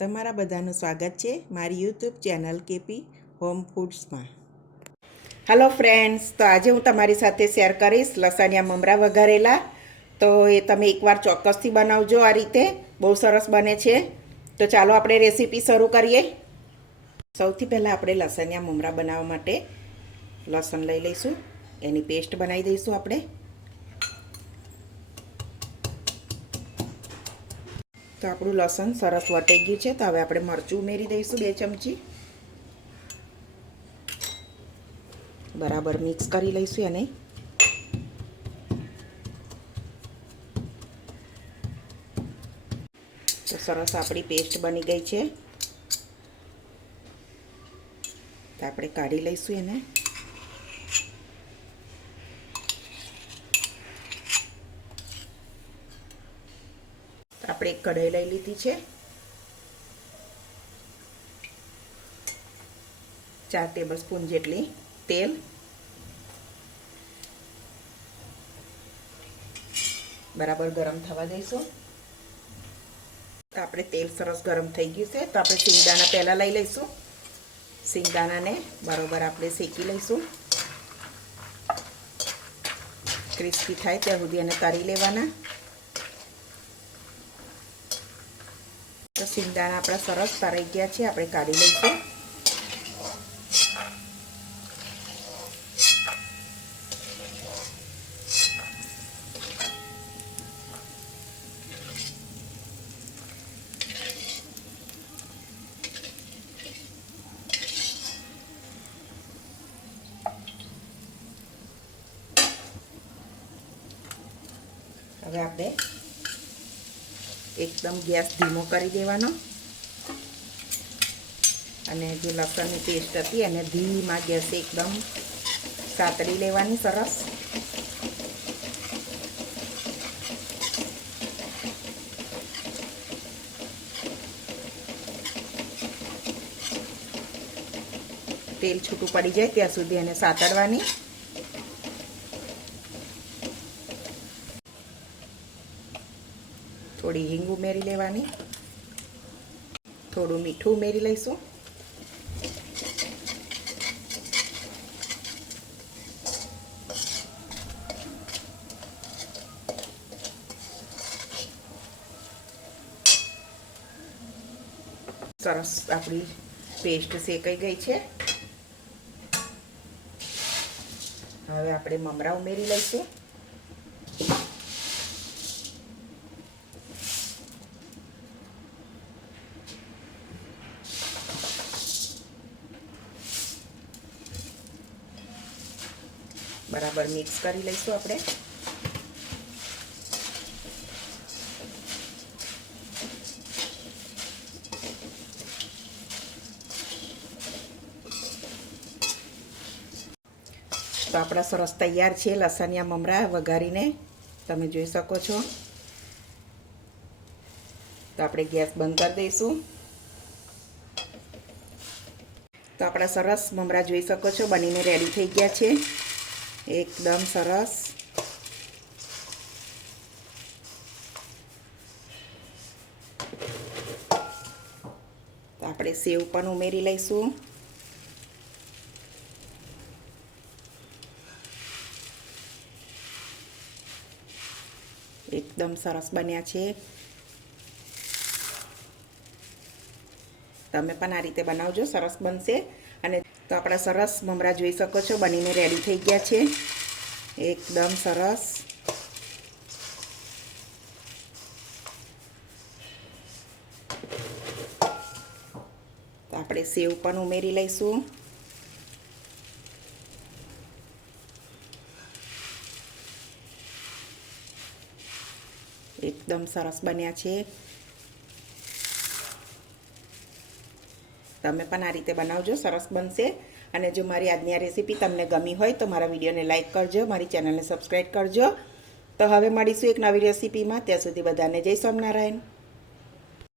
તમારા બધાનું સ્વાગત છે મારી યુટ્યુબ ચેનલ કેપી હોમ ફૂડ્સમાં. હેલો ફ્રેન્ડ્સ, તો આજે હું તમારી સાથે શેર કરીશ લસણિયા મમરા વઘારેલા. તો એ તમે એકવાર ચોક્કસથી બનાવજો, આ રીતે બહુ સરસ બને છે. તો ચાલો આપણે રેસીપી શરૂ કરીએ. સૌથી પહેલાં આપણે લસણિયા મમરા બનાવવા માટે લસણ લઈ લઈશું, એની પેસ્ટ બનાવી દઈશું આપણે. તો આપણું લસણ સરસ વટાઈ ગયું છે. તો હવે આપણે મરચું ઉમેરી દઈશું 2 ચમચી. બરાબર મિક્સ કરી લઈશું એને. તો સરસ આપણી પેસ્ટ બની ગઈ છે. તો આપણે કાઢી લઈશું એને. આપણે એક કઢાઈ લઈ લીધી છે. 4 ટેબલસ્પૂન જેટલી તેલ, બરાબર ગરમ થવા દઈશું. તો આપણે તેલ સરસ ગરમ થઈ ગયું છે. તો આપણે સિંગદાણા પહેલાં લઈ લઈશું. સિંગદાણાને બરાબર આપણે શેકી લઈશું. ક્રિસ્પી થાય ત્યાં સુધી એને તળી લેવાના. તો સિંગદાણા આપણા સરસ તળાઈ ગયા છે. આપણે કાઢી લઈશું. હવે આપણે એકદમ ગેસ ધીમો કરી દેવાનો અને જે લસણની પેસ્ટ હતી એને ધીમા ગેસે એકદમ સાતળી લેવાની સરસ. તેલ છૂટું પડી જાય ત્યાં સુધી એને સાતળવાની. થોડી હિંગ ઉમેરી લેવાની. થોડું મીઠું ઉમેરી લઈશું. સરસ આપણી પેસ્ટ શેકાઈ ગઈ છે. હવે આપણે મમરા ઉમેરી લઈશું. બરાબર મિક્સ કરી લઈશું આપણે. તો આપણા સરસ તૈયાર છે લસણિયા મમરા વઘારીને, તમે જોઈ શકો છો. તો આપણે ગેસ બંધ કરી દઈશું. તો આપણા સરસ મમરા જોઈ શકો છો બનીને રેડી થઈ ગયા છે. એકદમ સરસ. તો આપણે સેવ પણ ઉમેરી લઈશું. એકદમ સરસ બન્યા છે. તમે પણ આ રીતે બનાવજો, સરસ બનશે. અને તો આપણા સરસ મમરા જોઈ શકો છો બનીને રેડી થઈ ગયા છે. એકદમ સરસ. તો આપણે સેવ પણ ઉમેરી લઈશું. એકદમ સરસ બન્યા છે. તમે પણ આ રીતે બનાવજો, સરસ બનશે. અને જો મારી આજની આ રેસીપી તમને ગમી હોય તો મારા વિડીયોને લાઇક કરજો, મારી ચેનલને સબસ્ક્રાઈબ કરજો. તો હવે મળીશું એક નવી રેસીપીમાં. ત્યાં સુધી બધાને જય સ્વામિનારાયણ.